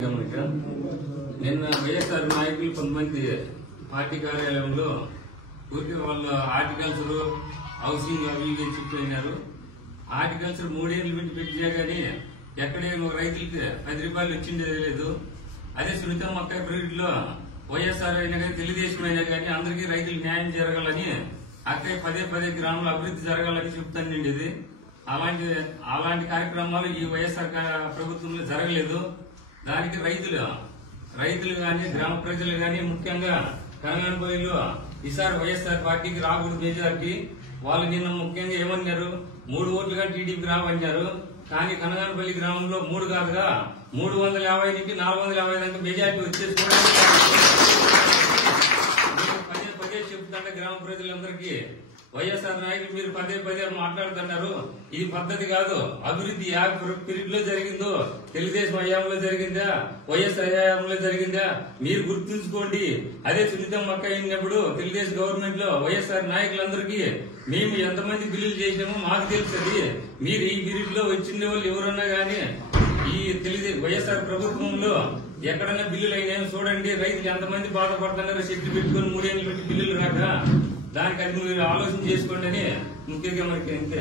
నిన్న వైఎస్ఆర్ నాయకులు కొంతమంది పార్టీ కార్యాలయంలో ఊరికి వాళ్ళు హార్టికల్చర్ హౌసింగ్ అవి ఇవి చెప్పినారు. హార్టికల్చర్ 3 ఏళ్ళు పెట్టినా గానీ ఎక్కడే రైతులకి 10 రూపాయలు వచ్చిండేది లేదు. అదే సునీతమ్మ అక్క పీరియడ్ లో వైఎస్ఆర్ అయినా కానీ తెలుగుదేశం అయినా కానీ అందరికీ రైతులకు న్యాయం జరగాలని అక్కడే పదే గ్రామాల అభివృద్ధి జరగాలని చెప్తానండి. అలాంటి కార్యక్రమాలు ఈ వైఎస్ఆర్ ప్రభుత్వంలో జరగలేదు. దానికి రైతులు గాని గ్రామ ప్రజలు గాని ముఖ్యంగా కనగానపల్లిలో ఈసారి వైఎస్ఆర్ పార్టీకి రాకూడదు మెజార్టీ. వాళ్ళు నిన్న ముఖ్యంగా ఏమన్నారు, 3 ఓట్లుగా టీడీపీ రావన్నారు. కానీ కనగానపల్లి గ్రామంలో 3 కాదుగా 350 నుంచి 450 దాకా మెజార్టీ వచ్చేసుకోవడం పదే చెప్తుంటే గ్రామ ప్రజలందరికీ వైఎస్ఆర్ నాయకులు మీరు పదే మాట్లాడుతున్నారు. ఇది పద్ధతి కాదు. అభివృద్ధి పీరియడ్ లో జరిగిందో తెలుగుదేశం హయాంలో జరిగిందా వైఎస్ఆర్ హయాంలో జరిగిందా మీరు గుర్తుంచుకోండి. అదే సునీతమ్మ అక్క అయినప్పుడు తెలుగుదేశం గవర్నమెంట్ లో వైఎస్ఆర్ నాయకులందరికీ మేము ఎంతమంది బిల్లులు చేసినామో మాకు తెలుస్తుంది. మీరు ఈ పీరియడ్ లో వచ్చిన వాళ్ళు ఎవరన్నా గానీ ఈ వైఎస్ఆర్ ప్రభుత్వంలో ఎక్కడన్నా బిల్లులు అయినాయో చూడండి. రైతులు ఎంతమంది బాధపడుతున్నారు. చెట్లు పెట్టుకుని 3 ఏళ్ళు పెట్టి బిల్లులు రాక దానికి అది మీరు ఆలోచన చేసుకోండి అని ముఖ్యంగా మనకి అంతే.